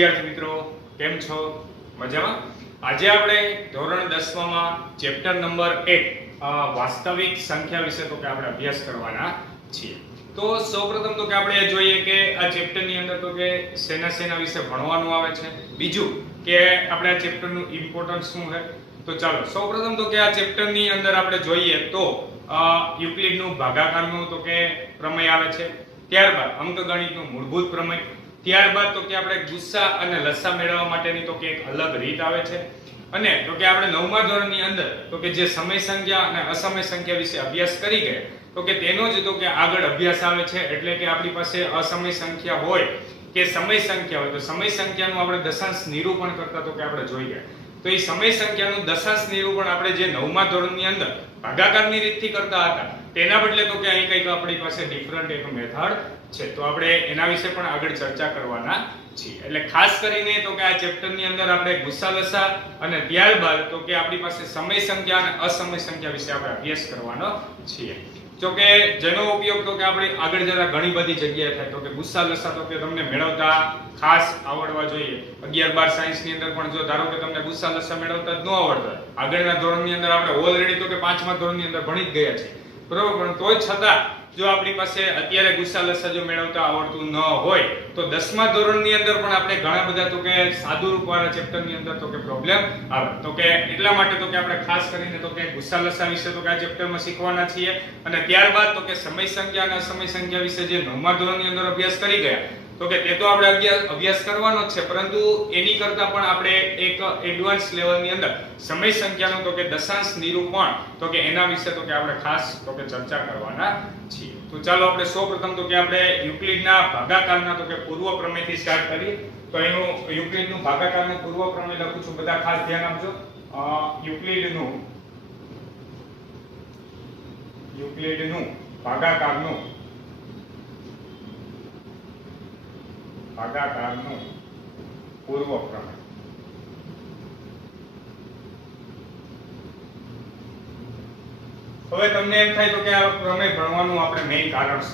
વિદ્યાર્થી મિત્રો, કેમ છો? મજામાં? આજે આપણે ધોરણ 10 માં ચેપ્ટર નંબર 1 વાસ્તવિક સંખ્યા વિશે તો કે આપણે અભ્યાસ કરવાના છીએ. તો સૌપ્રથમ તો કે આપણે જોઈએ કે આ ચેપ્ટર ની અંદર તો કે સેના વિશે ભણવાનું આવે છે. બીજું કે આપણે આ ચેપ્ટર નું ઇમ્પોર્ટન્સ શું છે. તો ચાલો સૌપ્રથમ તો કે આ ચેપ્ટર ની અંદર આપણે જોઈએ તો યુક્લિડ નું ભાગાકારનું તો કે પ્રમેય આવે છે. ત્યારબાદ અંકગણિતનું મૂળભૂત પ્રમેય, ત્યારબાદ તો કે આપણે ગુસ્સા અને લસા મેળવવા માટેની તો કે એક અલગ રીત આવે છે. અને તો કે આપણે 9મા ધોરણની અંદર તો કે જે સમય સંખ્યા અને અસમય સંખ્યા વિશે અભ્યાસ કરી ગયા તો કે તેનો જ તો કે આગળ અભ્યાસ આવે છે. એટલે કે આપણી પાસે અસમય સંખ્યા હોય કે સમય સંખ્યા હોય તો સમય સંખ્યાનું આપણે દશાંશ નિરૂપણ કરતા તો કે આપણે જોઈ ગયા. તો એ સમય સંખ્યાનું દશાંશ નિરૂપણ આપણે જે 9મા ધોરણની અંદર ભાગાકારની રીતથી કરતા હતા તેના બદલે તો કે અહીં કંઈક આપણી પાસે ડિફરન્ટ એક મેથડ છે. તો આપણે એના વિશે પણ આગળ ચર્ચા કરવાના છીએ. એટલે ખાસ કરીને તો કે આ ચેપ્ટરની અંદર આપણે ગુસ્સા લસા અને ત્યારબાદ તો કે આપણી પાસે સમય સંખ્યા અને અસમય સંખ્યા વિશે આપણે અભ્યાસ કરવાનો છીએ. જો કે જેનો ઉપયોગ તો કે આપણે આગળ જતા ઘણી બધી જગ્યાએ થાય. તો કે ગુસ્સા લસા તો કે તમને મેળવતા ખાસ આવડવા જોઈએ. 11 12 સાયન્સ ની અંદર પણ જો ધારો કે તમને ગુસ્સા લસા મેળવતા જ ન આવડતા, આગળના ધોરણની અંદર આપણે ઓલરેડી તો કે 5મા ધોરણની અંદર ભણી જ ગયા છે, બરોબર. પણ તોય છતાં જો આપણી પાસે અત્યારે ગુસ્સા લસા જો મેળવતા આવડતું ન હોય તો 10મા ધોરણની અંદર પણ આપણે ઘણા બધા તો કે સાદુરૂપ વાળા ચેપ્ટરની અંદર તો કે પ્રોબ્લેમ આવે. તો કે એટલા માટે તો કે આપણે ખાસ કરીને તો કે ગુસ્સા લસા વિશે તો કે આ ચેપ્ટરમાં શીખવાના છીએ. અને ત્યારબાદ તો કે સમય સંખ્યા અને અસમય સંખ્યા વિશે જે 9મા ધોરણની અંદર અભ્યાસ કરી ગયા તો કે તે તો આપણે અભ્યાસ કરવાનો જ છે, પરંતુ એની કરતા પણ આપણે એક એડવાન્સ લેવલની અંદર સમય સંખ્યાનું તો કે દશાંશ નિરૂપણ તો કે એના વિશે તો કે આપણે ખાસ તો કે ચર્ચા કરવાના છીએ. તો ચાલો આપણે સૌપ્રથમ તો કે આપણે યુક્લિડના ભાગાકારના તો કે પૂર્વ પ્રમેયથી સ્ટાર્ટ કરીએ. તો એનું યુક્લિડનું ભાગાકારનું પૂર્વ પ્રમેય લખું છું, બધા ખાસ ધ્યાન આપજો. યુક્લિડનું ભાગાકારનું પૂર્વ પ્રમેય. હવે તમને એમ થાય તો કે આ પ્રમેય ભણવાનું આપણે મેઈન કારણ છે,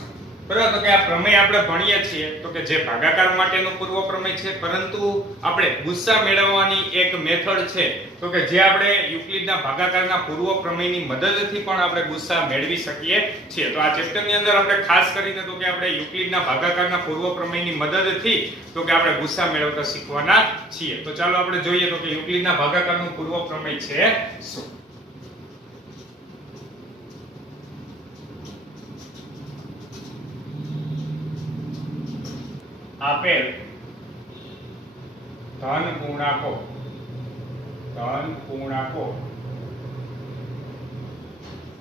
બરાબર. તો કે આ પ્રમેય આપણે ભણીએ છીએ તો કે જે ભાગાકાર માટેનું પૂર્વ પ્રમેય છે, પરંતુ આપણે ગુસ્સા મેળવવાની એક મેથડ છે તો કે જે આપણે યુક્લિડના ભાગાકારના પૂર્વ પ્રમેયની મદદથી પણ આપણે ગુસ્સા મેળવી શકીએ છીએ. તો આ ચેપ્ટરની અંદર આપણે ખાસ કરીને તો કે આપણે યુક્લિડના ભાગાકારના પૂર્વ પ્રમેયની મદદથી તો કે આપણે ગુસ્સા મેળવતા શીખવાના છીએ. તો ચાલો આપણે જોઈએ તો કે યુક્લિડના ભાગાકારનું પૂર્વ પ્રમેય છે શું. આપેલ ધન પૂર્ણાંકો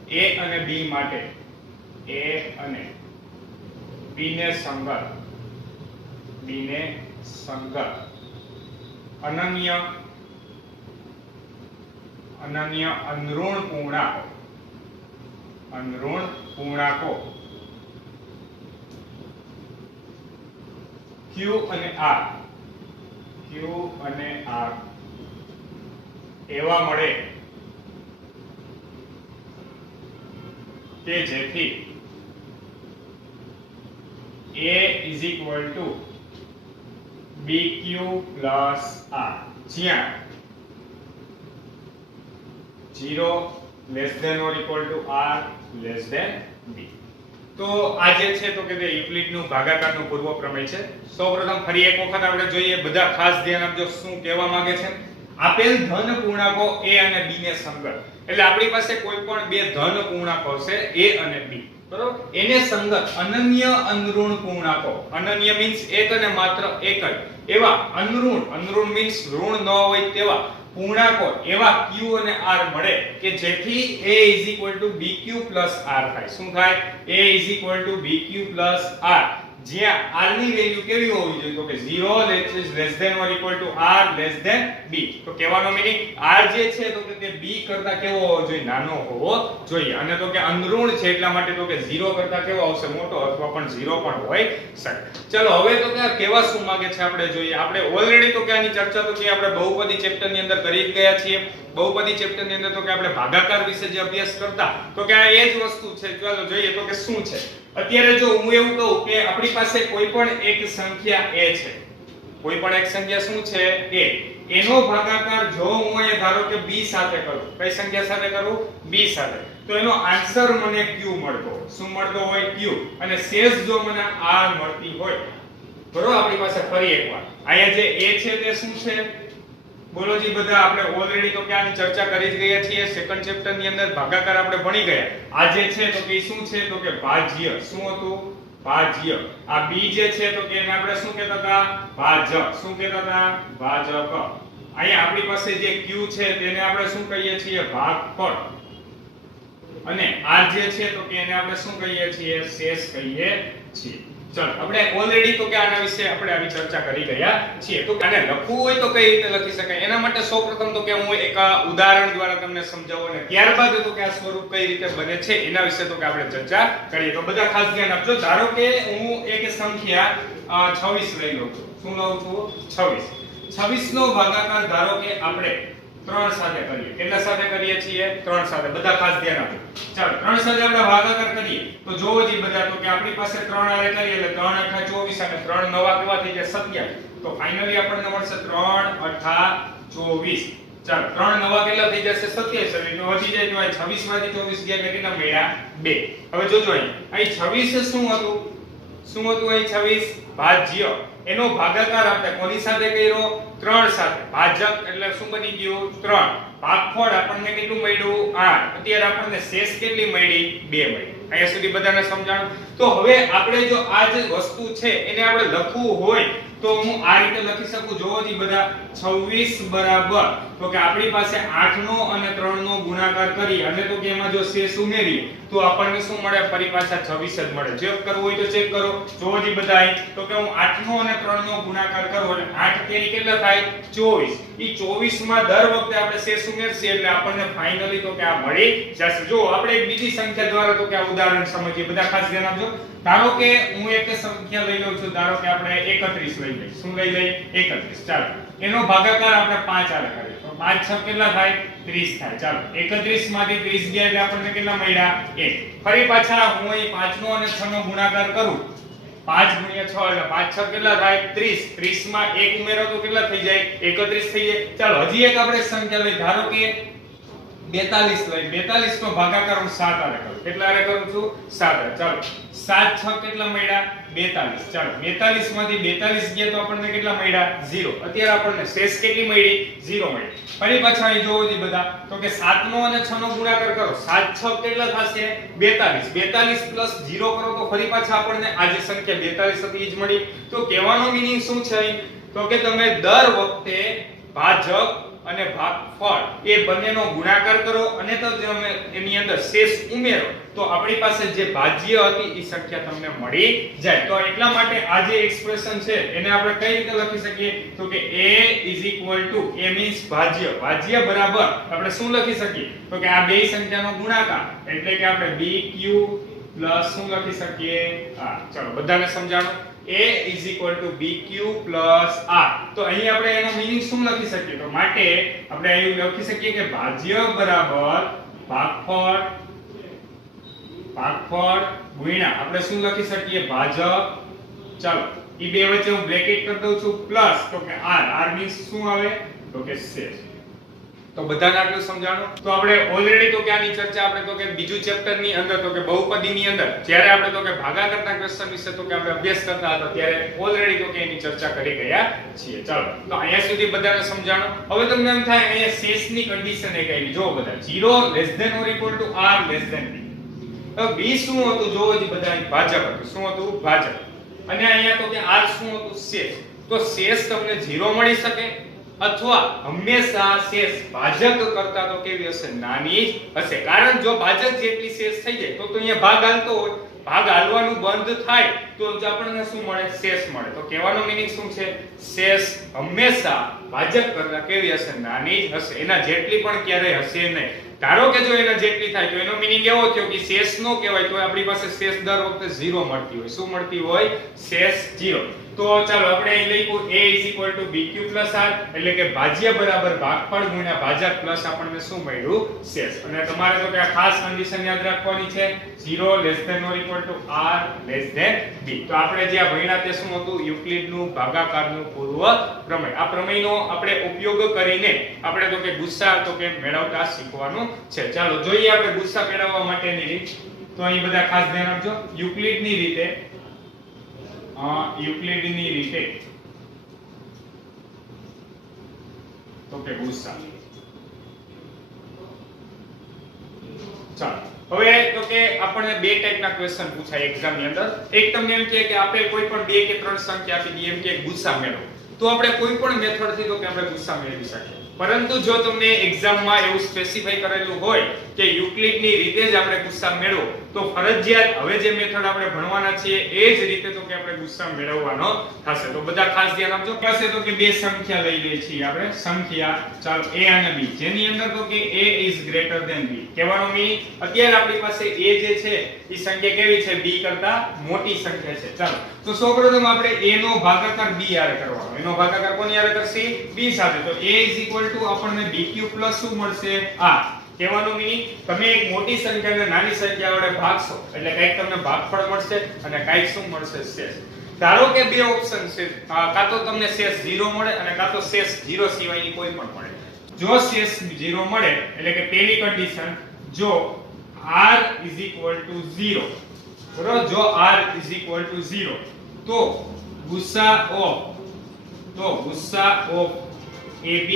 a અને b માટે b ને સંગત અનન્ય અનઋણ પૂર્ણાંકો Q અને R એવા મળે કે જેથી A BQ plus R જ્યાં 0 less than or equal to R less than B. તો આ જે છે તો કે તે યુક્લિડનું ભાગાકારનું પૂર્વ પ્રમેય છે. સૌપ્રથમ ફરી એક વખત આપણે જોઈએ, બધા ખાસ ધ્યાન આપજો શું કહેવા માંગે છે. આપેલ ધન પૂર્ણાંકો a અને b ને સંગત, એટલે આપણી પાસે કોઈ પણ બે ધન પૂર્ણાંકો છે a અને b, બરોબર. એને સંગત અનન્ય અનઋણ પૂર્ણાંકો, અનન્ય મીન્સ એક અને માત્ર એક જ એવા અનઋણ મીન્સ ઋણ ન હોય તેવા પૂર્ણાંકો એવા q અને r મળે કે જેથી a bq r થાય. શું થાય? a bq r, જ્યાં r ની વેલ્યુ કેવી હોવી જોઈએ તો કે 0 less than or equal to r less than b. તો કહેવાનો મીનિંગ r જે છે તો કે તે b કરતા કેવો હોવો જોઈએ? નાનો હોવો જોઈએ. અને તો કે અનઋણ છે એટલા માટે તો કે 0 કરતા કેવો આવશે? મોટો, અથવા પણ 0 પણ હોય શકે. ચલો હવે તો કે કેવા શું માંગે છે આપણે જોઈએ. આપણે ઓલરેડી તો કે આની ચર્ચા તો કે આપણે બહુપદી ચેપ્ટર ની અંદર કરી ગયા છીએ. બહુપદી ચેપ્ટર ની અંદર તો કે આપણે ભાગાકાર વિશે જે અભ્યાસ કરતા તો કે આ એ જ વસ્તુ છે. ચાલો જોઈએ તો કે શું છે. અત્યારે જો હું એવું કહું કે આપણી પાસે કોઈ પણ એક સંખ્યા a છે, કોઈ પણ એક સંખ્યા શું છે a, એનો ભાગાકાર જો હું અહીંયા ધારો કે b સાથે કરું, કઈ સંખ્યા સાથે કરું, b સાથે, તો એનો આન્સર મને q મળતો, શું મળતો હોય, q, અને શેષ જો મને r મળતી હોય, બરોબર. આપણી પાસે ફરી એકવાર અહીંયા જે a છે તે શું છે, બોલો જી બધા. આપણે ઓલરેડી તો કે આની ચર્ચા કરી જ ગયા છીએ, સેકન્ડ ચેપ્ટર ની અંદર ભાગાકાર આપણે ભણી ગયા. આ જે છે તો કે શું છે, તો કે ભાજ્ય. શું હતું, ભાજ્ય. આ b જે છે તો કે એને આપણે શું કહેતા હતા, ભાજક. શું કહેતા હતા, ભાજક. અહીંયા આપણી પાસે જે q છે તેને આપણે શું કહીએ છીએ, ભાગફળ. અને r જે છે તો કે એને આપણે શું કહીએ છીએ, શેષ કહીએ છીએ. ચલો આપણે ઓલરેડી તો કે આના વિશે આપણે આવી ચર્ચા કરી ગયા છીએ. તો આને લખવું હોય તો કઈ રીતે લખી શકાય, એના માટે સૌપ્રથમ તો કે હું એક ઉદાહરણ દ્વારા તમને સમજાવું, અને ત્યારબાદ તો કે આ સ્વરૂપ કઈ રીતે બને છે એના વિશે તો કે આપણે ચર્ચા કરીએ. તો બધા ખાસ ધ્યાન આપજો. ધારો કે હું એક સંખ્યા 26 લઈ લઉં છું. શું લઉં છું, 26. 26 નો ભાગાકાર ધારો કે આપણે 3 સાથે કરીએ. કેટલા સાથે કરીએ છીએ, 3 સાથે. બધા ખાસ ધ્યાન આપજો. ચાલો 3 સાથે આપણે ભાગાકાર કરીએ તો જોવો જી બધા, તો કે આપણી પાસે 3 આરે કરીએ એટલે 3 8 24 અને 3 નવા કેવા થઈ જાય, 27. તો ફાઇનલી આપણને મળશે 3 8 24. ચાલો 3 નવા કેટલા થઈ જશે, 27. એટલે વધી જાય તો 26 માંથી 24 ગયા એટલે કેટલા મળ્યા, 2. હવે જોજો અહીં 26 શું હતું, શું હતું અહીં 26, ભાજ્ય. એનો ભાગાકાર આપણે કોની સાથે કર્યો, 3 સાથે. ભાજક એટલે શું બની ગયું, 3. ભાગફળ આપણને કેટલું મળ્યું, 8. અત્યારે આપણને શેષ કેટલી મળી, 2 મળી. અહીંયા સુધી બધાને સમજાણું. તો હવે આપણે જો આ જે વસ્તુ છે એને આપણે લખવું હોય તો હું આ રીતે લખી શકું. જોવો જી બધા, 26 બરાબર તો કે આપણી પાસે 8 નો અને 3 નો ગુણાકાર કરી અને તો કે એમાં જો શેષ ઉમેરીએ તો આપણને શું મળે, ફરી પાછા 26 જ મળે. ચેક કરવું હોય તો ચેક કરો. જોવો જી બધા, તો કે હું 8 નો અને 3 નો ગુણાકાર કરું એટલે 8 તેરી કેટલા થાય, 24. ઈ 24 માં દર વખતે આપણે શેષ ઉમેરશે એટલે આપણને ફાઇનલી તો કે આ મળી જશે. જો આપણે એક બીજી સંખ્યા દ્વારા તો કે આ ઉદાહરણ સમજીએ. બધા ખાસ ધ્યાન આપજો. ધારો કે હું એક સંખ્યા લઈ લઉં છું. ધારો કે આપણે 31 લઈ લઈએ. શું લઈ લઈએ, 31. ચાલો એનો ભાગાકાર આપણે 5 આરે કરીએ તો 5 6 કેટલા થાય, 30 થાય. ચાલો 31 માંથી 30 ગયા એટલે આપણને કેટલા મળ્યા, 1. ફરી પાછા હું અહીં 5 નો અને 6 નો ગુણાકાર કરું. 5 ગુણ્યા 6 એટલે 5 6 કેટલા થાય, 30. 30 માં 1 ઉમેરો તો કેટલા થઈ જાય, 31 થઈ જાય. ચાલો હજી એક આપણે સંખ્યા લઈ. ધારો કે 42 લઈ. 42 નો ભાગાકાર હું 7 આરે કરું. કેટલા આરે કરું છું, 7. ચાલો 7 6 કેટલા મળ્યા, 42. ચાલો 42 માંથી 42 ગયા તો આપણને કેટલા મળ્યા, 0. અત્યારે આપણને શેષ કેટલી મળી, 0 મળી. ફરી પાછા અહીં જોવો જી બધા, તો કે 7 નો અને 6 નો ગુણાકાર કરો. 7 6 કેટલા થશે, 42. 42 પ્લસ 0 કરો તો ફરી પાછા આપણને આ જે સંખ્યા 42 હતી એ જ મળી. તો કહેવાનો મીનિંગ શું છે અહીં, તો કે તમે દર વખતે ભાજક અને ભાગફળ એ બંનેનો ગુણાકાર કરો અને તો તમે એની અંદર શેષ ઉમેરો તો આપણી પાસે જે ભાજ્ય હતી એ સંખ્યા તમને મળી જાય. તો એટલા માટે આ જે એક્સપ્રેશન છે એને આપણે કઈ રીતે લખી શકીએ, તો કે a મીન્સ ભાજ્ય. ભાજ્ય બરાબર આપણે શું લખી શકીએ, તો કે આ બે સંખ્યાનો ગુણાકાર એટલે કે આપણે bq શું લખી શકીએ, ચલો બધાને સમજાણું, a bq r. તો અહીં આપણે એનો મીનિંગ શું લખી શકીએ, તો માટે આપણે અહીં લખી શકીએ કે ભાજ્ય બરાબર ભાગફળ ગુણ્યા આપણે શું લખી શકીએ, ભાજક. ચાલો ઈ બે વચ્ચે હું બ્રેકેટ કરી દઉં છું પ્લસ તો કે r મીન્સ શું આવે, તો કે શેષ. તો બધાને આટલું સમજાણું. તો આપણે ઓલરેડી તો કે આની ચર્ચા આપણે તો કે બીજું ચેપ્ટર ની અંદર તો કે બહુપદી ની અંદર જ્યારે આપણે તો કે ભાગાકારના ક્વેશ્ચન વિશે તો કે આપણે અભ્યાસ કરતા હતા ત્યારે ઓલરેડી તો કે એની ચર્ચા કરી ગયા છીએ. ચાલો તો અહીંયા સુધી બધાને સમજાણું. હવે તમને એમ થાય અહીંયા શેષની કન્ડિશન એક આવી. જો બધા 0 less than or equal to r less than b. હવે b શું હતું, જોવો જ બધા ભાજક હતું. શું હતું, ભાજક. અને અહીંયા તો કે r શું હતું, શેષ. તો શેષ તમને 0 મળી શકે અથવા હંમેશા શેષ ભાજક કરતા તો કેવી હશે, નાની હશે. કારણ જો ભાજક જેટલી શેષ થઈ જાય તો અહીંયા ભાગ હાલતો હોય, ભાગ હાલવાનું બંધ થાય તો આપણને શું મળે, શેષ મળે. તો કહેવાનો મીનિંગ શું છે, શેષ હંમેશા ભાજક કરતા કેવી હશે, નાની હશે. એના જેટલી પણ ક્યારેય હશે નહીં. ધારો કે જો એના જેટલી થાય તો એનો મીનિંગ એવો થયો કે શેષ નો કહેવાય તો આપણી પાસે શેષ દર વખતે 0 મળતી હોય. શું મળતી હોય? શેષ 0. તો ચાલો આપણે અહીં લખ્યું a bq r એટલે કે ભાજ્ય બરાબર ભાગફળ ગુણ્યા ભાજક પ્લસ આપણને શું મળ્યું? શેષ. અને તમારે તો કે આ ખાસ કન્ડિશન યાદ રાખવાની છે 0 ≤ r b. તો આપણે જે આ ભણ્યા તે શું હતું? યુક્લિડનું ભાગાકારનું પૂર્વ પ્રમેય. આ પ્રમેયનો આપણે ઉપયોગ કરીને આપણે તો કે ગુસ્સા તો કે મેળવતા શીખવાનું છે. ચાલો જોઈએ આપણે ગુસ્સા મેળવવા માટેની રીત. તો અહીં બધા ખાસ ધ્યાન આપજો. યુક્લિડની રીતે તો કે ગુસ્સા. ચાલો હવે તો કે આપણને બે ટાઈપના ક્વેશ્ચન પૂછાય એક્ઝામ ની અંદર. એક તમને એમ કહે કે આપણે કોઈ પણ બે કે ત્રણ સંખ્યા આપી દઈએ, એમ કે ગુસ્સા મેળવો, તો આપણે કોઈ પણ મેથડ થી તો કે આપણે ગુસ્સા મેળવી શકીએ. પરંતુ જો તમને એક્ઝામમાં એવું સ્પેસિફાઈ કરેલું હોય કે યુક્લિડની રીતે જ આપણે ગુસ્સા મેળવો, તો ફરજિયાત હવે જે મેથડ આપણે ભણવાના છીએ એ જ રીતે તો કે આપણે ગુસ્સા મેળવવાનો થશે. તો બધા ખાસ ધ્યાન આપજો. પાસે તો કે બે સંખ્યા લઈ લઈએ છીએ આપણે. સંખ્યા ચાલો a અને b, જેની અંદર તો કે a is greater than b. કહેવાનો મીનિંગ અત્યારે આપણી પાસે a જે છે એ સંખ્યા કેવી છે? b કરતા મોટી સંખ્યા છે. ચાલો તો સૌપ્રથમ આપણે a નો ભાગાકાર b યારે કરવાનો. એનો ભાગાકાર કોની યારે કરશે? b સાથે. તો a આપણને bq પ્લસ શું મળશે? r. કહેવાનો મીનિંગ તમે એક મોટી સંખ્યાને નાની સંખ્યા વડે ભાગશો એટલે કંઈક તમને ભાગફળ મળશે અને કંઈક શું મળશે? શેષ. ધારો કે બે ઓપ્શન છે, કાં તો તમને શેષ 0 મળે અને કાં તો શેષ 0 સિવાયની કોઈ પણ મળે. જો શેષ 0 મળે એટલે કે પહેલી કન્ડિશન, જો r 0, બરોબર, જો r 0 તો ગુસ્સા ઓફ ab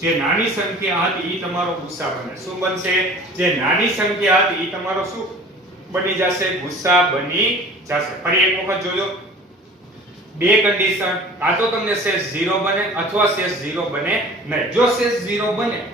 જે નાની સંખ્યા હતી એ તમારો ગુસ્સા બને. શું બનશે? જે નાની સંખ્યા હતી એ તમારો શું બની જશે? ગુસ્સા બની જશે. ફરી એક વખત જોજો. બે કન્ડિશન, કાં તો તમને શેષ 0 બને અથવા શેષ 0 બને નહીં. જો શેષ 0 બને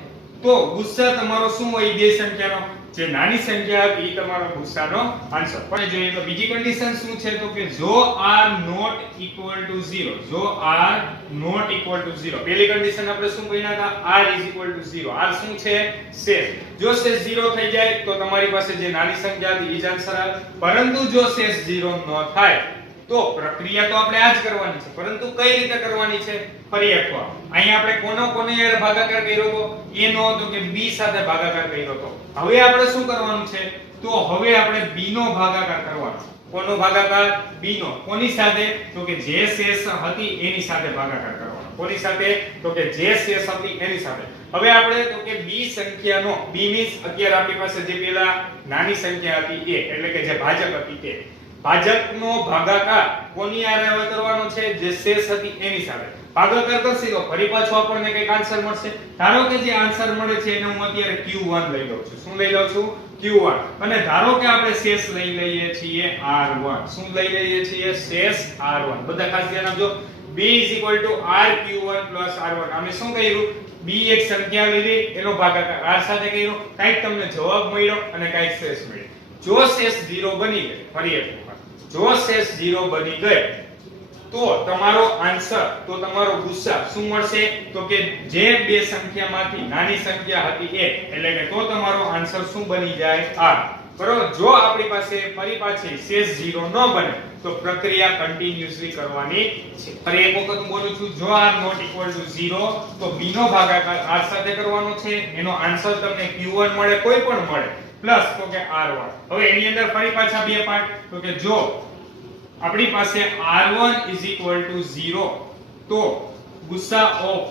તો ગુસ્સા તમારો શું હોય? બે સંખ્યાનો જે નાની સંખ્યા હતી એ તમારો ગુસ્સાનો આન્સર. પણ જોઈએ તો બીજી કન્ડિશન શું છે? તો કે જો r not equal to 0, જો r not equal to 0. પહેલી કન્ડિશન આપણે શું ભણ્યા હતા? r is equal to 0. r શું છે? શેષ. જો શેષ 0 થઈ જાય તો તમારી પાસે જે નાની સંખ્યા હતી એ જ આન્સર આવે. પરંતુ જો શેષ 0 ન થાય તો પ્રક્રિયા તો આપણે આ જ કરવાની છે, પરંતુ કઈ રીતે કરવાની છે? ફરી એકવાર અહીં આપણે કોને યાર ભાગાકાર કર્યો તો? a નો તો કે b સાથે ભાગાકાર કર્યો તો. હવે આપણે શું કરવાનું છે? તો હવે આપણે b નો ભાગાકાર કરવાનો. કોનો ભાગાકાર? b નો. કોની સાથે? તો કે જે શેષ હતી એની સાથે ભાગાકાર કરવાનો. કોની સાથે? તો કે જે શેષ હતી એની સાથે. હવે આપણે તો કે b સંખ્યાનો, b મીન્સ અત્યારે આપણી પાસે જે પેલા નાની સંખ્યા હતી એ, એટલે કે જે ભાજક હતી તે ભાજકનો ભાગાકાર કોની હારે કરવાનો છે? જે શેષ હતી એની સાથે ભાગાકાર કરશે તો ફરી પાછો આપણને કઈક આન્સર મળશે. ધારો કે જે આન્સર મળે છે એને હું અત્યારે q1 લઈ લઉં છું. શું લઈ લઉં છું? q1. અને ધારો કે આપણે શેષ લઈ લઈએ છીએ r1. શું લઈ લઈએ છીએ? શેષ r1. બધા ખાસ ધ્યાન આપજો. b rq1 r1. અમે શું કર્યું? b એક સંખ્યા લીધી, એનો ભાગાકાર r સાથે કર્યો, કંઈક તમને જવાબ મળ્યો અને કંઈક શેષ મળ્યો. જો શેષ 0 બની ગઈ, ફરી એક વખત, જો શેષ 0 બની ગઈ તો તમારો આન્સર, તો તમારો ગુસ્સા શું મળશે? તો કે જે બે સંખ્યામાંથી નાની સંખ્યા હતી એ, એટલે કે તો તમારો આન્સર શું બની જાય? r. બરોબર. જો આપણી પાસે ફરી પાછી શેષ 0 ન બને તો પ્રક્રિયા કન્ટિન્યુઅસલી કરવાની છે. ફરી એક વખત હું બોલું છું. જો r not equal to 0 તો b નો ભાગાકાર r સાથે કરવાનો છે. એનો આન્સર તમને q1 મળે, કોઈ પણ મળે, પ્લસ તો કે r1. હવે એની અંદર ફરી પાછા બે પાર્ટ. તો કે જો આપણી પાસે r1 is equal to 0 તો ગુસ્સા of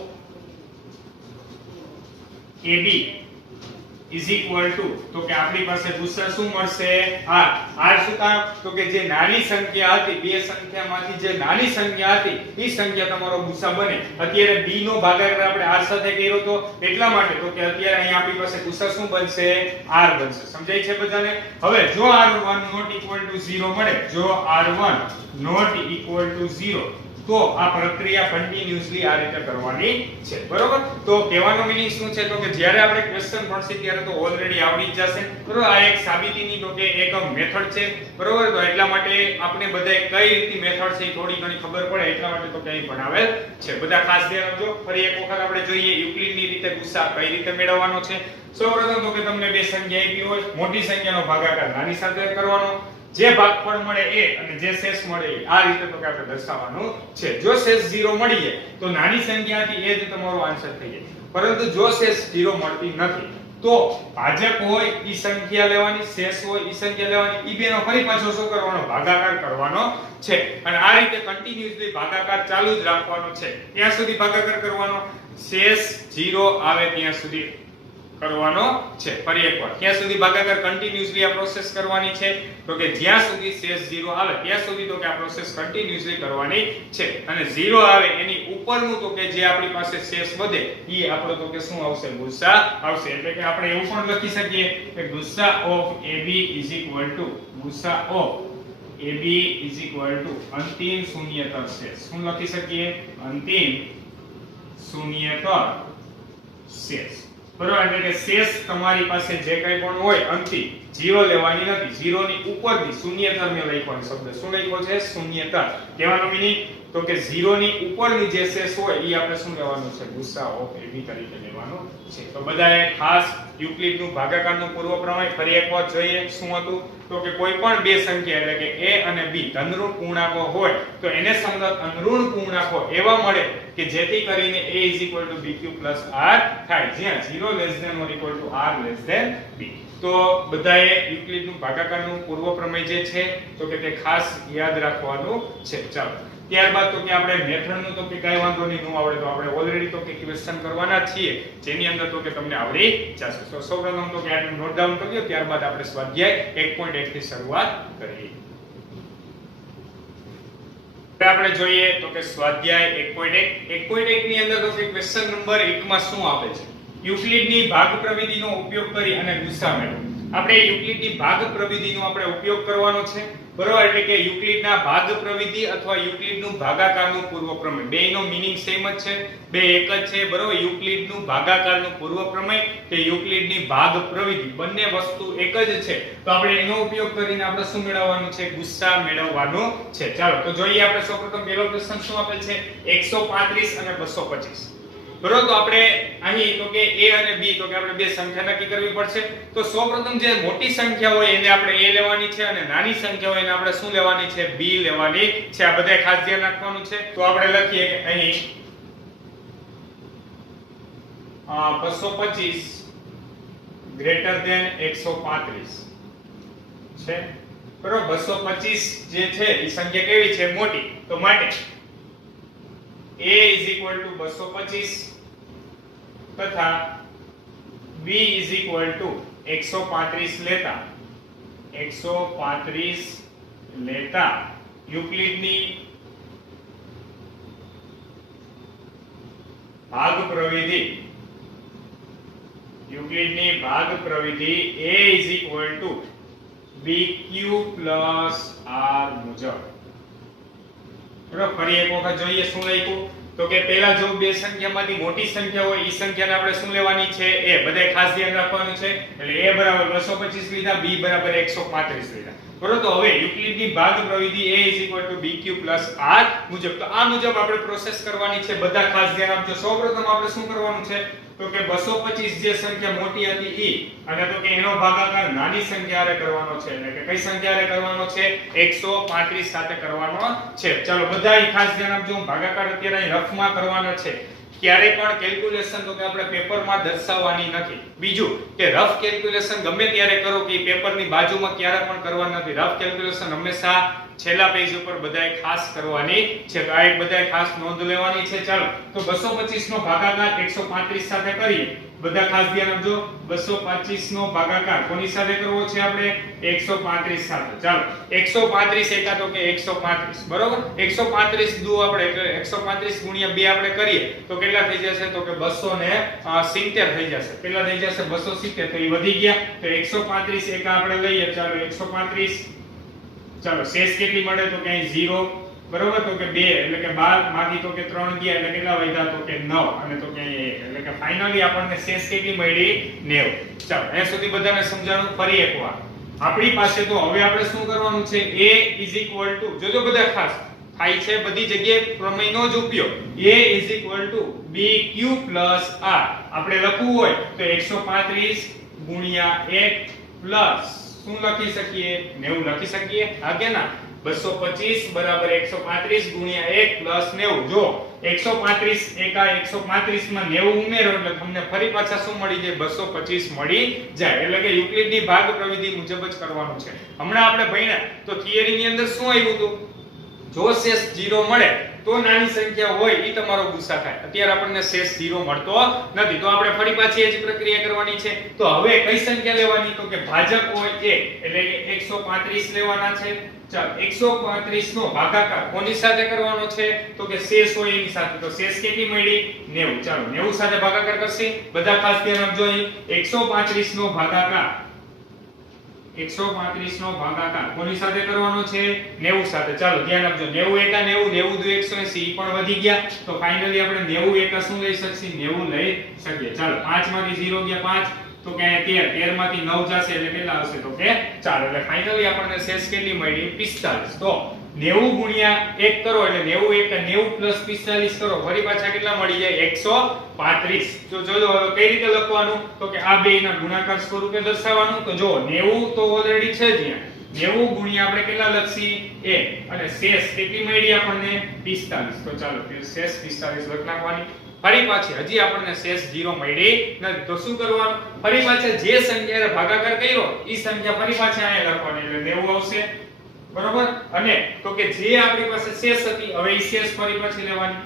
ab is equal to, તો કે આપણી પાસે ગુસ્સા શું મળશે? r. r શું કામ? તો કે જે નાની સંખ્યા હતી, બે સંખ્યામાંથી જે નાની સંખ્યા હતી એ સંખ્યા તમારો ગુસ્સા બને. અત્યારે b નો ભાગાકાર આપણે r સાથે કર્યો તો એટલા માટે, તો કે અત્યારે અહીં આપણી પાસે ગુસ્સા શું બનશે? r બનશે. સમજાય છે બધાને? હવે જો r1 not equal to 0 મળે, જો r1 not equal to 0 તો આ પ્રક્રિયા કન્ટિન્યુઅસલી આ રીતે કરવાની છે, બરોબર. તો કહેવાનો મીનિંગ શું છે તો કે જ્યારે આપણે ક્વેશ્ચન ભણશી ત્યારે તો ઓલરેડી આવડી જ જશે, બરોબર. આ એક સાબિતીની તો કે એક મેથડ છે, બરોબર. તો એટલા માટે આપણે બધાય કઈ રીતની મેથડ છે થોડી ઘણી ખબર પડે એટલા માટે તો કંઈ ભણાવેલ છે. બધા ખાસ ધ્યાન રાખજો. ફરી એક વખત આપણે જોઈએ યુક્લિડની રીતે ગુસ્સા કઈ રીતે મેળવવાનો છે. સૌપ્રથમ તો કે તમને બે સંખ્યા આપી હોય, મોટી સંખ્યાનો ભાગાકાર નાની સાથે કરવાનો, જે ભાગફળ મળે એ અને જે શેષ મળે એ આ રીતે તો કે આપણે દર્શાવવાનું છે. જો શેષ 0 મળી જાય તો નાની સંખ્યા હતી એ જ તમારો આન્સર થઈ જાય, પરંતુ જો શેષ 0 મળતી નથી તો ભાજક હોય ઈ સંખ્યા લેવાની, શેષ હોય ઈ સંખ્યા લેવાની, ઈ બેનો ફરી પાછો શું કરવાનો, ભાગાકાર કરવાનો છે. અને આ રીતે કન્ટિન્યુઅસલી ભાગાકાર ચાલુ જ રાખવાનો છે. ત્યાં સુધી ભાગાકાર કરવાનો, શેષ 0 આવે ત્યાં સુધી કરવાનો છે. ફરી એકવાર ક્યાં સુધી ભાગાકાર કન્ટિન્યુઅસલી આ પ્રોસેસ કરવાની છે તો કે જ્યાં સુધી શેષ 0 આવે ત્યાં સુધી તો કે આ પ્રોસેસ કન્ટિન્યુઅસલી કરવાની છે. અને 0 આવે એની ઉપરનું તો કે જે આપણી પાસે શેષ વધે ઈ આપણો તો કે શું આવશે, ગુસ્સા આવશે. એટલે કે આપણે એવું પણ લખી શકીએ કે ગુસ્સા ઓફ AB ગુસ્સા ઓફ AB અંતિમ શૂન્યતર શેષ. શું લખી શકીએ, અંતિમ શૂન્યતર શેષ, બરોબર. એટલે કે શેષ તમારી પાસે જે કંઈ પણ હોય અંતિમ 0 લેવાની નથી, 0 ની ઉપરની શૂન્યતર ને લખવાનો શબ્દ શું લખ્યો છે, શૂન્યતર. કહેવાનો મીનિંગ તો કે 0 ની ઉપરની જે શેષ હોય એ આપણે શું લેવાનું છે, ગુસ્સા ઓફ AB તરીકે લેવાનું છે. તો બધાએ ખાસ યુક્લિડનું ભાગાકારનું પૂર્વ પ્રમેય ફરી એકવાર જોઈએ. શું હતું તો કે કોઈ પણ બે સંખ્યા એટલે કે a અને b ધનઋણ પૂર્ણાંકો હોય તો એને સંગત અનઋણ પૂર્ણાંકો એવા મળે કે જેથી કરીને a bq r થાય, જ્યાં 0 r b. તો બધાએ યુક્લિડનું ભાગાકારનું પૂર્વ પ્રમેય જે છે તો કે તે ખાસ યાદ રાખવાનું છે. ચાલો ત્યારબાદ તો કે આપણે મેથડનું તો કે કાઈ વાંધો નહીં, નો આવડે તો આપણે ઓલરેડી તો કે ક્વેશ્ચન કરવાના છીએ જેની અંદર તો કે તમને આવડી જશે. તો સૌપ્રથમ તો કે આ નોટ ડાઉન કરી લો, ત્યારબાદ આપણે સ્વાધ્યાય 1.1 થી શરૂઆત કરીએ. આપણે જોઈએ તો કે સ્વાધ્યાય 1.1 ની અંદર તો કે ક્વેશ્ચન નંબર 1 માં શું આપે છે, યુક્લિડની ભાગ પ્રવિધિનો ઉપયોગ કરી અને ગુસ્સા મેળવો. આપણે યુક્લિડની ભાગ પ્રવિધિનો આપણે ઉપયોગ કરવાનો છે, બરોબર. એટલે કે યુક્લિડના ભાગ પ્રવિધિ અથવા યુક્લિડનું ભાગાકારનું પૂર્વ પ્રમેય બેયનો મીનિંગ સેમ જ છે, બે એક જ છે, બરોબર. યુક્લિડનું ભાગાકારનું પૂર્વ પ્રમેય કે યુક્લિડની ભાગ પ્રવિધિ બંને વસ્તુ એક જ છે. તો આપણે એનો ઉપયોગ કરીને આપણે શું મેળવવાનું છે, ગુસ્સા મેળવવાનો છે. ચાલો તો જોઈએ. આપણે સૌપ્રથમ પહેલો ક્વેશ્ચન શું આપેલ છે, 135 અને 225. બરોબર. તો આપણે અહીં તો કે a અને b તો કે આપણે બે સંખ્યા નક્કી કરવી પડશે. તો સૌપ્રથમ જે મોટી સંખ્યા હોય એને આપણે a લેવાની છે અને નાની સંખ્યા હોય એને આપણે શું લેવાની છે, b લેવાની છે. આ બધાય ખાસ ધ્યાન રાખવાનું છે. તો આપણે લખીએ કે અહીં 225 ગ્રેટર ધેન 135 છે, બરોબર. 225 જે છે એ સંખ્યા કેવી છે, મોટી. તો માટે a 225 તથા b 135 લેતા યુક્લિડની ભાગ પ્રવિધિ a bq r મુજબ. બરાબર. ફરી એક વખત જોઈએ શું લખ્યું તો કે પહેલા જો બે સંખ્યામાંથી મોટી સંખ્યા હોય ઈ સંખ્યાને આપણે શું લેવાની છે, a. બધાય ખાસ ધ્યાન રાખવાનું છે. એટલે a બરાબર 225 લીધા, b બરાબર 135 લીધા, બરોબર. તો હવે યુક્લિડની ભાગ પ્રવિધિ a bq r મુજબ. તો આ મુજબ આપણે પ્રોસેસ કરવાની છે. બધા ખાસ ધ્યાન આપજો. સૌપ્રથમ આપણે શું કરવાનું છે તો કે 225 જે સંખ્યા મોટી હતી ઈ અને તો કે એનો ભાગાકાર નાની સંખ્યા હારે કરવાનો છે. એટલે કે કઈ સંખ્યા હારે કરવાનો છે, 135 સાથે કરવાનો છે. ચાલો બધાય ખાસ ધ્યાન આપજો. ભાગાકાર અત્યારે અહીં રફમાં કરવાનો છે. ક્યારે પણ કેલ્ક્યુલેશન તો કે આપણે પેપરમાં દર્શાવવાની નથી. બીજું કે રફ કેલ્ક્યુલેશન ગમે ત્યારે કરો કે પેપરની બાજુમાં ક્યારે પણ કરવાનું નથી. રફ કેલ્ક્યુલેશન હંમેશા છેલ્લા પેજ ઉપર બધાય ખાસ કરવાની છે. તો આ એક બધાય ખાસ નોંધ લેવાની છે. ચાલો તો 225 નો ભાગાકાર 135 સાથે કરીએ. બધા ખાસ ધ્યાન આપજો. 225 નો ભાગાકાર કોની સાથે કરવો છે, આપણે 135 સાથે. ચાલો 135 એકા તો કે 135, બરોબર. 135 દુ આપણે એટલે 135 ગુણ્યા 2 આપણે કરીએ તો કેટલા થઈ જશે તો કે 270 થઈ જશે. કેટલા થઈ જશે, 270. તો એ વધી ગયા. તો 135 એકા આપણે લઈએ. ચાલો 135. ચાલો શેષ કેટલી મળે તો કે અહીં 0 બરોબર, તો કે 2 એટલે કે 12 માંથી તો કે 3 ગયા એટલે કેટલા વધ્યા, તો કે 9 અને તો કે 1 એટલે કે ફાઇનલી આપણને શેષ કેટલી મળી 90. ચાલો અહીંયા સુધી બધાને સમજાણું. ફરી એકવાર આપણી પાસે તો હવે આપણે શું કરવાનું છે, a ઇઝ ઇક્વલ ટુ, જોજો બધા ખાસ થાય છે બધી જગ્યાએ પ્રમેયનો જ ઉપયોગ. a is equal to bq plus r આપણે લખવું હોય તો 135 ગુણ્યા 1 પ્લસ શું લખી શકીએ, 90 લખી શકીએ, હા કે ના. 225 બરાબર 135 ગુણ્યા 1 પ્લસ 90. જો 135 એકા 135 માં 90 ઉમેરો એટલે તમને ફરી પાછા શું મળી જાય, 225 મળી જાય. એટલે કે યુક્લિડની ભાગ પ્રવિધિ મુજબ જ કરવાનું છે. હમણાં આપણે ભણ્યા તો થિયરીની અંદર શું આવ્યું હતું, જો શેષ 0 મળે તો નાની સંખ્યા હોય ઈ તમારો ગુસ્સા થાય. અત્યારે આપણને શેષ 0 મળતો નથી તો આપણે ફરી પાછી એ જ પ્રક્રિયા કરવાની છે. તો હવે કઈ સંખ્યા લેવાની, તો કે ભાજક હોય 1 એટલે કે 135 લેવાના છે. ચાલો 135 નો ભાગાકાર કોની સાથે કરવાનો છે, તો કે શેષ હોય એની સાથે. તો શેષ કેટલી મળી, 90. ચાલો 90 સાથે ભાગાકાર કરશે. બધા ખાસ ધ્યાન આપજો. અહીં 135 નો ભાગાકાર 135 નો ભાગાકાર કોની સાથે કરવાનો છે, 90 સાથે. ચાલો ધ્યાન આપજો. 90 એકા 90, 90 દુ 180 ઈ પણ વધી ગયા. તો ફાઇનલી આપણે 90 એકા શું લઈ શકીએ, 90 લઈ શકીએ. ચાલો 5 માંથી 0 ગયા 5 તો કે 13, 13 માંથી 9 જશે એટલે કેટલા આવશે, તો કે 4. એટલે ફાઇનલી આપણને શેષ કેટલી મળી, 45. તો 90 ગુણ્યા 1 કરો એટલે 90 એકા 90 પ્લસ 45 કરો ફરી પાછા કેટલા મળી જાય, 135. તો જોજો હવે કઈ રીતે લખવાનું, તો કે આ બેયના ગુણાકાર સ્વરૂપે દર્શાવવાનું. તો જો 90 તો ઓલરેડી છે જ અહીંયા, 90 ગુણ્યા આપણે કેટલા લખશી, 1 અને શેષ કેટલી મળી આપણને, 45. તો ચાલો શેષ 45 લખ નાખવાની. ફરી પાછી હજી આપણને શેષ 0 મળી નથી તો શું કરવાનું, ફરી પાછા જે સંખ્યાએ ભાગાકાર કર્યો ઈ સંખ્યા ફરી પાછા અહીંયા લખવાની એટલે 90 આવશે. બરોબર, અને તો કે જે આપણી પાસે શેષ હતી હવે ઈ શેષ ફરી પાછી લેવાની.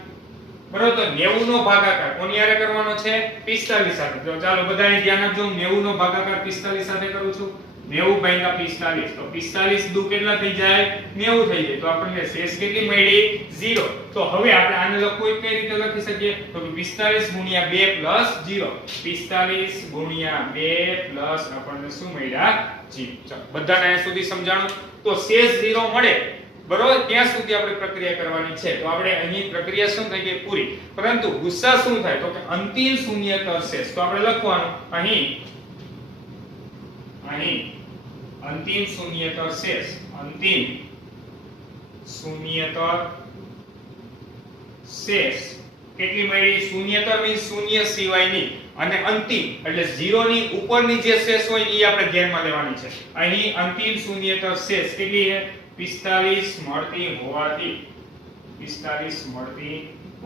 બરોબર, તો 90 નો ભાગાકાર કોની હારે કરવાનો છે, 45 સાથે. તો ચાલો બધાએ ધ્યાન આપજો, 90 નો ભાગાકાર 45 સાથે કરું છું. 90 ભાગ્યા 45 તો 45 દુ કેટલા થઈ જાય, 90 થઈ જાય. તો આપણને શેષ કેટલી મળી, 0. તો હવે આપણે આને લખવું કઈ રીતે લખી શકીએ, તો કે 45 ગુણ્યા 2 પ્લસ 0. 45 ગુણ્યા 2 પ્લસ આપણને શું મળ્યા, 0. ચાલો બધાને અહીંયા સુધી સમજાણું. તો શેષ 0 મળે બરોબર ત્યાં સુધી આપણે પ્રક્રિયા કરવાની છે. તો આપણે અહીં પ્રક્રિયા શું થઈ ગઈ, પૂરી. પરંતુ ગુસ્સા શું થાય, તો કે અંતિમ શૂન્યતર શેષ. તો આપણે લખવાનું અહીં અંતિમ શૂન્યતર શેષ, અંતિમ શૂન્યતર શેષ કેટલી મળી, શૂન્યતર મીન્સ શૂન્ય સિવાયની અને અંતિમ એટલે 0 ની ઉપરની જે શેષ હોય એ આપણે ધ્યાનમાં લેવાની છે. અહીં અંતિમ શૂન્યતર શેષ કેટલી છે, 45 મળતી હોવાથી 45 મળતી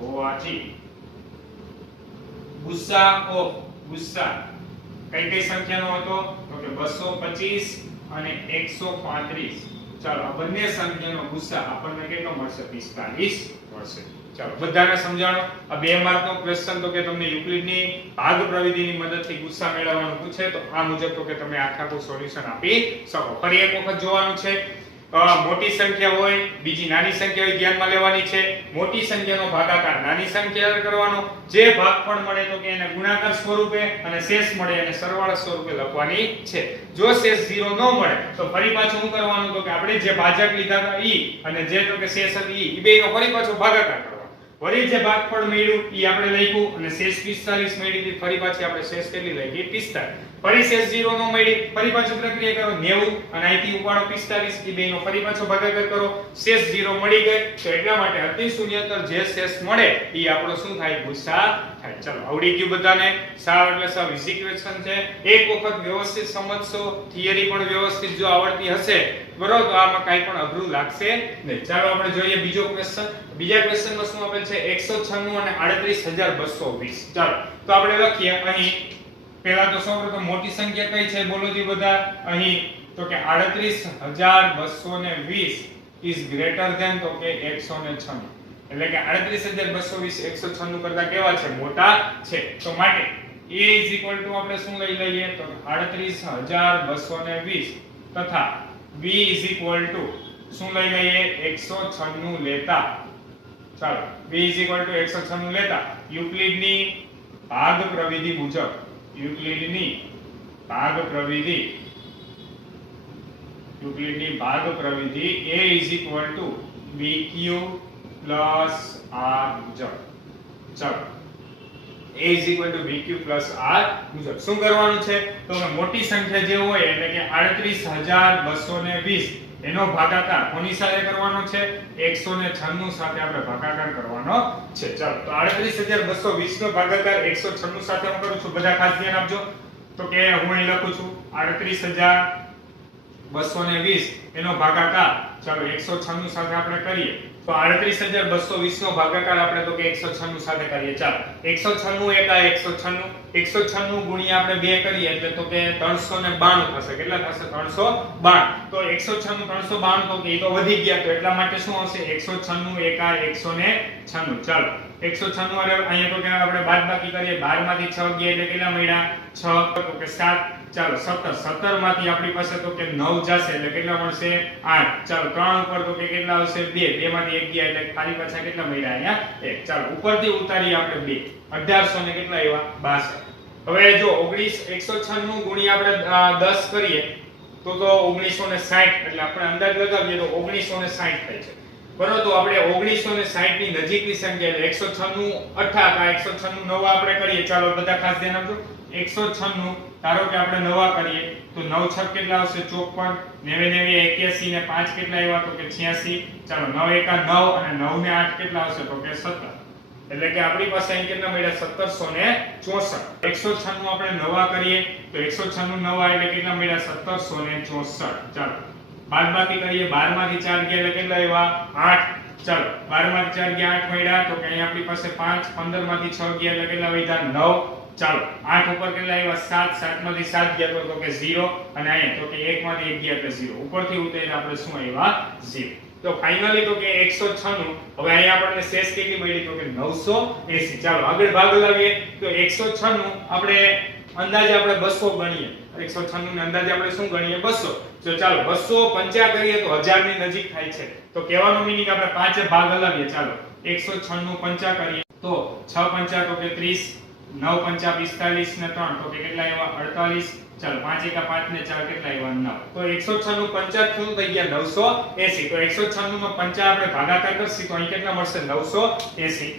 હોવાથી ગુસ્સા ઓફ ગુસ્સા કઈ કઈ સંખ્યાનો હતો, તો કે 225 અને 135. ચાલો આ બંને સંખ્યાનો ગુસ્સા આપણને કેટલો મળશે, 45 મળશે. ચાલો બધાને સમજાણો. આ 2 માર્કનો ક્વેશ્ચન તો કે તમને યુક્લિડની ભાગ પ્રવિધિની મદદથી ગુસ્સા મેળવવાનું પૂછે તો આ મુજબ તો કે તમે આખું સોલ્યુશન આપી શકો. ફરી એક વખત જોવાનું છે, મોટી સંખ્યા હોય બીજી નાની સંખ્યા હોય ધ્યાનમાં લેવાની છે. મોટી સંખ્યાનો ભાગાકાર નાની સંખ્યા કરવાનો, જે ભાગફળ મળે તો કે એને ગુણાકાર સ્વરૂપે અને શેષ મળે એને સરવાળા સ્વરૂપે લખવાની છે. જો શેષ 0 ન મળે તો ફરી પાછું શું કરવાનું, તો કે આપણે જે ભાજક લીધા હતા ઈ અને જે તો કે શેષ હતી ઈ બેયનો ફરી પાછો ભાગાકાર કરવાનો. વળી જે ભાગફળ મળ્યું ઈ આપણે લખ્યું અને શેષ 45 મળી હતી ફરી પાછી આપણે શેષ કેટલી લખી, 45. ફરી શેષ 0 નો મળી ફરી પાછું પ્રક્રિયા કરો 90 અને અહીંથી ઉપાડો 45 એ બેનો ફરી પાછો ભાગાકાર કરો, શેષ 0 મળી ગઈ. તો એટલા માટે અતિ શૂન્યતર જે શેષ મળે ઈ આપણો શું થાય, ગુસ્સા થાય. ચલો આવડી ગયું બધાને. સાવ એટલે સાવ ઈઝી ક્વેશ્ચન છે. એક વખત વ્યવસ્થિત સમજશો, થિયરી પણ વ્યવસ્થિત જો આવડતી હશે બરોબર તો આમાં કાઈ પણ અઘરું લાગશે નહીં. ચાલો આપણે જોઈએ બીજો ક્વેશ્ચન. બીજા ક્વેશ્ચનમાં શું આપેલ છે, 196 અને 38220. ચાલો તો આપણે લખીએ અહીં પહેલા તો સૌપ્રથમ મોટી સંખ્યા કઈ છે બોલો જી બધા, અહીં તો કે 38220 is greater than તો કે 196. એટલે કે 38220 196 કરતા કેવા છે, મોટા છે. તો માટે a આપણે શું લઈ લઈએ તો 38220 તથા b શું લઈ લઈએ 196 લેતા. ચાલો b 196 લેતા યુક્લિડની ભાગ પ્રવિધિ મુજબ યુક્લિડની ભાગ પ્રવિધિ a VQ પ્લસ R મુજબ. ચાલો A is equal to VQ plus R મુજબ શું કરવાનું છે? તો કે મોટી સંખ્યા જે હોય એટલે કે 38220 એનો ભાગાકાર કોની સાથે કરવાનો છે? 196 સાથે આપણે ભાગાકાર કરવાનો છે. ચાલો તો 38220 નો ભાગાકાર 196 સાથે હું કરું છું. બધા ખાસ ધ્યાન આપજો. તો કે હું અહીં લખું છું 38220 એનો ભાગાકાર ચાલો 196 સાથે આપણે કરીએ તો 38220 નો ભાગાકાર આપણે તો કે 196 સાથે કરીએ. ચાલો 196 એકા 196 196 ગુણ્યા આપણે 2 કરીએ એટલે તો કે 392 થશે. કેટલા થશે? 392. તો 196 392 તો કે એ તો વધી ગયા તો એટલા માટે શું આવશે? 196 એકા 196. ચાલો 196 અરે અહીંયા તો કે આપણે બાદબાકી કરીએ 12 માંથી 6 ગયા એટલે કેટલા મળ્યા? 6 તો કે 7. ચાલો 17 માંથી આપણી પાસે તો કે 9 જશે એટલે કેટલા મળશે? 8. ચાલો 3 ઉપર તો કે કેટલા આવશે? 2 માંથી 1 ગયા એટલે ખાલી પાછા કેટલા મળ્યા? અહીંયા 1. ચાલો ઉપરથી ઉતારીએ આપણે 2 1800 ને કેટલા આવ્યા? 62. હવે જો 196 ગુણ્યા આપણે 10 કરીએ તો 1960 એટલે આપણે અંદાજ લગાવીએ તો 1960 થાય છે. પરંતુ આપણે 1960 ની નજીકની સંખ્યા એટલે 196 18 196 નવા આપણે કરીએ. ચાલો બધા ખાસ ધ્યાન આપજો. 196 ધારો કે આપણે નવા કરીએ તો 9 6 કેટલા આવશે? 54. 9 9 81 ને 5 કેટલા આવ્યા? તો કે 86. ચાલો 9 એકા 9 અને 9 ને 8 કેટલા આવશે? તો કે 17. એટલે કે આપણી પાસે અહીં કેટલા મળ્યા? 1764. 196 આપણે નવા કરીએ તો 196 નવા એટલે કેટલા મળ્યા? 1764. ચાલો બાદબાકી કરીએ 12 માંથી 4 ગયા એટલે કેટલા આવ્યા? 8. ચાલો 12 માંથી 4 ગયા 8 મળ્યા તો કે અહીં આપણી પાસે 5. 15 માંથી 6 ગયા એટલે કેટલા વધ્યા? 9. ચાલો 8 ઉપર કેટલા આવ્યા? 7. 7 માંથી 7 ગયા તો કે 0 અને અહીંયા તો કે 1 માંથી 1 ગયા એટલે 0. ઉપરથી ઉતારીને આપણે શું આવ્યા? 0. તો ફાઇનલી તો કે 196. હવે અહીંયા આપણને શેષ કેટલી મળી? તો કે 980. ચાલો આગળ ભાગ લાવીએ તો 196 આપણે અંદાજે આપણે 200 ગણીએ. 196 ને અંદાજે આપણે શું ગણીએ? 200. તો ચાલો 250 કરીએ તો 1000 ની નજીક થાય છે. તો કહેવાનો મીનિંગ આપણે 5 ભાગ હલાવીએ. ચાલો 196 50 કરીએ તો 6 50 તો કે 30. 9 5 45 ને 3 તો કે કેટલા આવ્યા? 48. ચાલો 5 એકા 5 ને 4 કેટલા આવ્યા? 9. તો 196 50 શું થઈ ગયા? 980. તો 196 નો 50 આપણે ભાગાકાર કરશું તો અહીં કેટલા મળશે? 980.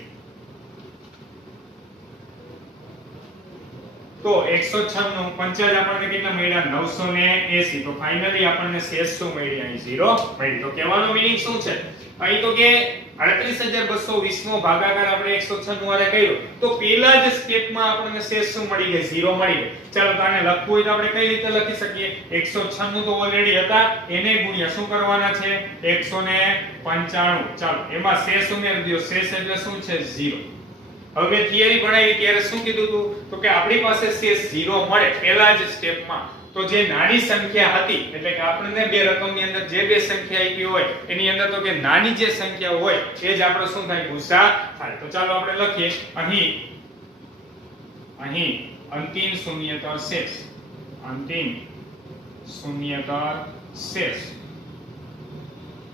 તો 196 50 આપણને કેટલા મળ્યા? 980. તો ફાઇનલી આપણને શેષ શું મળી? અહીં 0 મળી. તો કહેવાનો મીનિંગ શું છે? અહીં તો કે 38220 નો ભાગાકાર આપણે 196 વાળે કર્યો તો પહેલા જ સ્ટેપમાં આપણને શેષ શું મળી ગઈ? 0 મળી ગઈ. ચાલો તો આને લખવું હોય તો આપણે કઈ રીતે લખી શકીએ? 196 તો ઓલરેડી હતા એને ગુણ્યા શું કરવાના છે? 195. ચાલો એમાં શેષ ઉમેરી દો. શેષ એટલે શું છે? 0. હવે મેં થિયરી ભણાવી ત્યારે શું કીધું હતું? તો કે આપણી પાસે શેષ 0 મળે પહેલા જ સ્ટેપમાં તો જે નાની સંખ્યા હતી એટલે કે આપણને બે રકમની અંદર જે બે સંખ્યા આપી હોય એની અંદર તો કે નાની જે સંખ્યા હોય એ જ આપણો શું થાય? ગુસા થાય. તો ચાલો આપણે લખીએ અહીં અંતિમ શૂન્યતર શેષ. અંતિમ શૂન્યતર શેષ.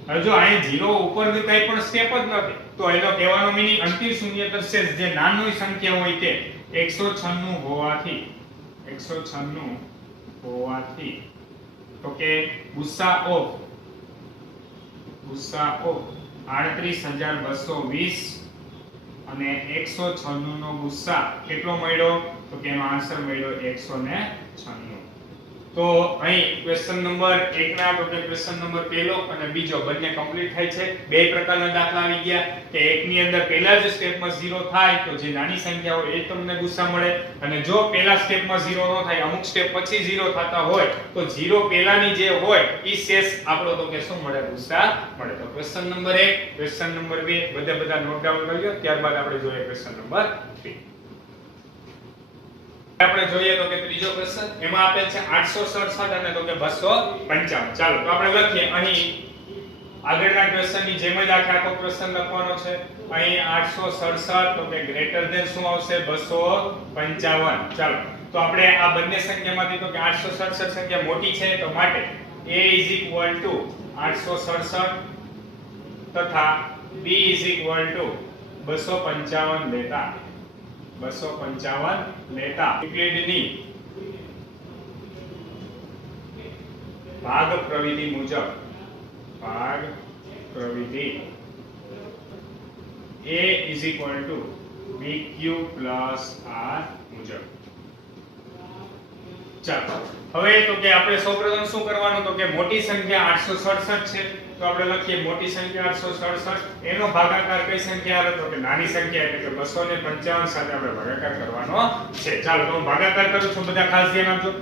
હવે જો અહીં 0 ઉપરની કંઈ પણ સ્ટેપ જ નથી તો એનો કહેવાનો મીનિંગ અંતિમ શૂન્યતર શેષ જે નાની સંખ્યા હોય તે 196 હોવાથી તો કે ગુસાઅ 38220 અને 196 નો ગુસા કેટલો મળ્યો? તો કે એનો આન્સર મળ્યો 196. તો અહીં ક્વેશ્ચન નંબર 1 ના તો કે ક્વેશ્ચન નંબર પહેલો અને બીજો બંને કમ્પ્લીટ થાય છે. બે પ્રકારના દાખલા આવી ગયા કે એકની અંદર પહેલા જ સ્ટેપમાં 0 થાય તો જે નાની સંખ્યા હોય એ તમને ગુસા મળે અને જો પહેલા સ્ટેપમાં 0 ન થાય અમુક સ્ટેપ પછી 0 થતા હોય તો 0 પહેલાની જે હોય ઈ શેષ આપણો તો કે શું મળે? ગુસા મળે. તો ક્વેશ્ચન નંબર 1 ક્વેશ્ચન નંબર 2 બધા નોટ ડાઉન કરજો. ત્યારબાદ આપણે જોઈએ ક્વેશ્ચન નંબર 3. આપણે જોઈએ તો કે ત્રીજો ક્વેશ્ચન એમાં આપેલ છે 867 અને તો કે 255. ચાલો તો આપણે લખીએ અહીં આગળના ક્વેશ્ચનની જેમ જ આખો ક્વેશ્ચન લખવાનો છે. અહીં 867 તો કે ગ્રેટર ધેન શું આવશે? 255. ચાલો તો આપણે આ બંને સંખ્યામાંથી તો કે 867 સંખ્યા મોટી છે તો માટે a = 867 તથા b = 255 લેતા યુક્લિડની ભાગ પ્રવિધિ મુજબ પ્રવિધિ A = BQ + R મુજબ. ચાલો હવે તો કે આપણે સૌપ્રથમ શું કરવાનું તો કે મોટી સંખ્યા 867 છે તો આપણે લખીએ મોટી સંખ્યા 867 એનો ભાગાકાર કઈ સંખ્યા આવે તો કે નાની સંખ્યા એટલે કે 255 સાથે આપણે ભાગાકાર કરવાનો છે. ચાલો તો હું ભાગાકાર કરું છું, બધા ખાસ ધ્યાન આપજો.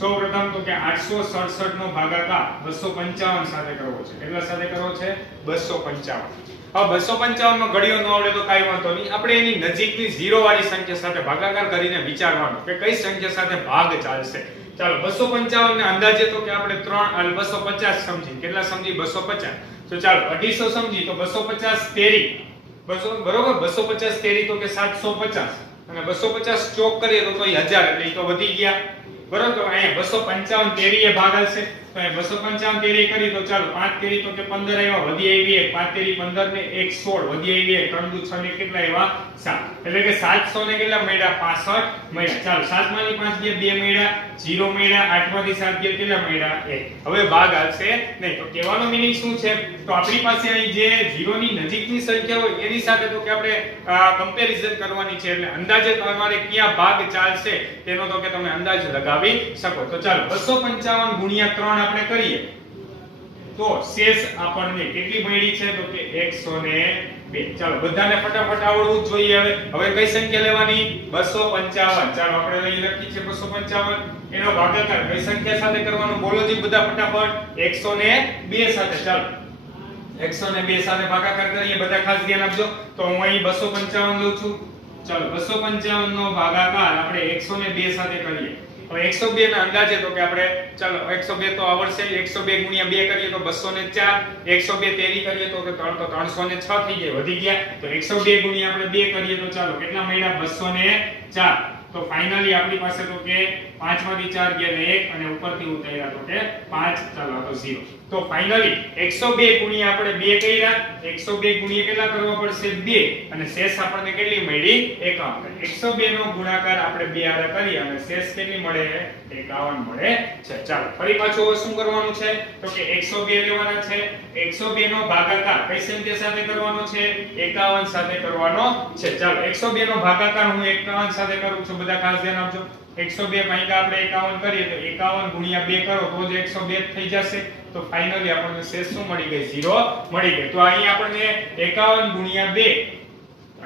સૌપ્રથમ તો કે 867 નો ભાગાકાર 255 સાથે કરવો છે. કેટલા સાથે કરવો છે? 255. હવે 255 માં ઘડીઓ ન આવડે તો કાઈ વાંધો નહીં, આપણે એની નજીકની 0 વાળી સંખ્યા સાથે ભાગાકાર કરીને વિચારવાનું કે કઈ સંખ્યા સાથે ભાગ ચાલશે. ચાલો 255 ને અંદાજે તો કે આપણે 250 સમજી. કેટલા સમજી? 250. તો ચાલો 250 સમજી તો 250 તેરી 200 બરોબર. 250 તેરી તો કે 750 અને 250 ચોક કરીએ તો 1000 એટલે ઈ તો વધી ગયા બરોબર. તો અહીંયા 255 તેરી એ ભાગ આવશે તો અહીં 255 તેરી કરી તો ચાલો 5 તેરી તો કે 15 આવ્યા, વધી આવી 1, 5 તેરી 15 ને 1 16, વધી આવી 1, 3 દુ 6 ને કેટલા આવ્યા? 7. એટલે કે 700 ને કેટલા મળ્યા? 65 મળ્યા. ચાલો 7 માંથી 5 ગયા 2 મળ્યા, 0 મળ્યા, 8 માંથી 7 ગયા કેટલા મળ્યા? 1. હવે ભાગ આવશે નહીં. તો કહેવાનો મીનિંગ શું છે? તો આપણી પાસે અહીં જે 0 ની નજીકની સંખ્યા હોય એની સાથે તો કે આપણે કમ્પેરિઝન કરવાની છે, એટલે અંદાજે તમારે ક્યાં ભાગ ચાલશે તેનો તો કે તમે અંદાજ લગાવી શકો. તો ચાલો 255 ગુણ્યા 3 આપણે કરીએ તો શેષ આપણને કેટલી મળી છે તો કે 102. ચાલો બધાને ફટાફટ આવડવું જ જોઈએ. હવે કઈ સંખ્યા લેવાની? 255. ચાલો આપણે અહીં લખી છે 255. એનો ભાગાકાર કઈ સંખ્યા સાથે કરવાનો? બોલો જી બધા ફટાફટ. 102 સાથે. ચાલો 102 સાથે ભાગાકાર કરીએ, બધા ખાસ ધ્યાન આપજો. તો હું અહીં 255 લઉં છું. ચાલો 255 નો ભાગાકાર આપણે 102 સાથે કરીએ. હવે 102 ના અંદાજે તો કે આપણે ચાલો 102 તો આવડશે. 102 ગુણ્યા 2 કરીએ તો 204. 102 તેરી કરીએ તો 306 થઈ જાય, વધી ગયા. તો 102 ગુણ્યા આપણે 2 કરીએ તો ચાલો કેટલા મળ્યા? 204. તો ફાઇનલી આપણી પાસે તો કે 5 માંથી 4 ગયા ને 1 અને ઉપરથી ઉતાર્યા તો કે 5. ચાલો તો 0. તો ફાઇનલી 102 ગુણ્યા આપણે 2 કર્યા, 102 ગુણ્યા કેટલા કરવા પડશે? 2 અને શેષ આપણને કેટલી મળી? 51. 102 નો ગુણાકાર આપણે 2 આરે કરી અને શેષ કેટલી મળે? 51 મળે છે. ચાલો ફરી પાછું હવે શું કરવાનું છે તો કે 102 લેવાના છે. 102 નો ભાગાકાર કઈ સંખ્યા સાથે કરવાનો છે? 51 સાથે કરવાનો છે. ચાલો 102 નો ભાગાકાર હું 51 સાથે કરું છું, બધા ખાસ ધ્યાન આપજો. 102 ભાગ્યા આપણે 51 કરીએ તો 51 ગુણ્યા 2 કરો તો જ 102 થઈ જશે. તો ફાઇનલી આપણને શેષ શું મળી ગઈ? 0 મળી ગઈ. તો અહીં આપણને 51 ગુણ્યા 2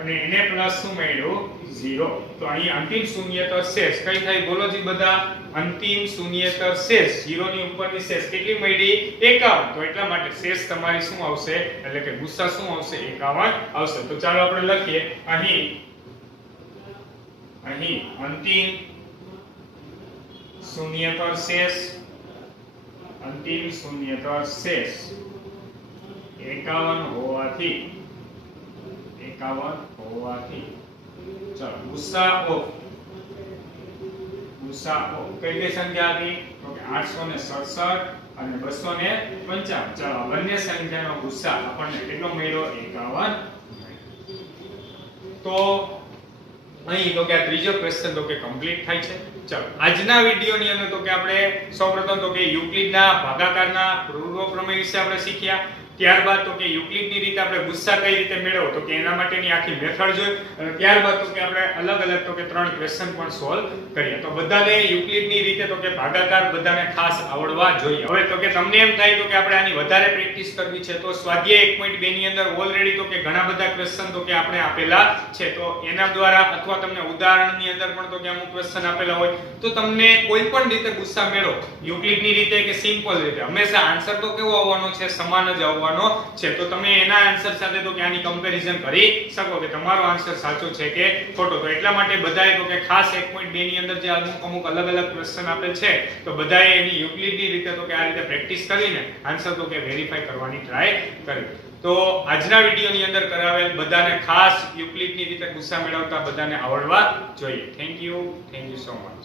અને એને પ્લસ શું મળ્યું? 0. તો અહીં અંતિમ શૂન્યતર શેષ કઈ થાય? બોલો જી બધા. અંતિમ શૂન્યતર શેષ 0 ની ઉપરની શેષ કેટલી મળી? 51. તો એટલા માટે શેષ તમારી શું આવશે? એટલે કે ગુસ્સા શું આવશે? 51 આવશે. તો ચાલો આપણે લખીએ અહીં અંતિમ શૂન્યતર શેષ, અંતિમ શૂન્યતર શેષ 51 હોવાથી ચાલો ગુસાઅ કઈ કઈ સંખ્યા હતી તો કે 867 અને 255. ચાલો બંને સંખ્યાનો ગુસા આપણને કેટલો મળ્યો? 51. તો અહીં તો કે આ ત્રીજો ક્વેશ્ચન તો કે કમ્પ્લીટ થાય છે. ચાલો આજના વિડિયોની અંદર તો કે આપણે સૌપ્રથમ તો કે યુક્લિડના ભાગાકારના પૂર્વ પ્રમેય વિશે આપણે શીખ્યા. ત્યારબાદ તો કે યુક્લિડની રીતે આપણે ગુસ્સા કઈ રીતે મેળવવો તો કે એના માટેની આખી મેથડ જોઈ અને ત્યારબાદ તો કે આપણે અલગ અલગ તો કે 3 ક્વેશ્ચન પણ સોલ્વ કર્યા. તો બધાને યુક્લિડની રીતે તો કે ભાગાકાર બધાને ખાસ આવડવા જોઈએ. હવે તો કે તમને એમ થાય તો કે આપણે આની વધારે પ્રેક્ટિસ કરવી છે તો સ્વાધ્યાય 1.2 ની અંદર ઓલરેડી તો કે ઘણા બધા ક્વેશ્ચન તો કે આપણે આપેલા છે. તો એના દ્વારા અથવા તમને ઉદાહરણની અંદર પણ તો કે અમુક ક્વેશ્ચન આપેલા હોય તો તમને કોઈ પણ રીતે ગુસ્સા મેળવો યુક્લિડની રીતે કે સિમ્પલ રીતે હંમેશા આન્સર તો કેવો આવવાનો છે? સમાન જ આવવાનો છે. તો તમે એના આન્સર સાથે તો કે આની કમ્પેરિઝન કરી શકો કે તમારો આન્સર સાચો છે કે ખોટો. તો એટલા માટે બધાએ તો કે ખાસ 1.2 ની અંદર જે અમુક અલગ અલગ ક્વેશ્ચન આપેલ છે તો બધાએ એની યુક્લિડની રીતે તો કે આ રીતે પ્રેક્ટિસ કરીને આન્સર તો કે વેરીફાઈ કરવાની ટ્રાય કરી. તો આજના વિડિયોની અંદર કરાવેલ બધાને ખાસ યુક્લિડની રીતે ગુસ્સા મેળવતા બધાને આવડવા જોઈએ. Thank you so much.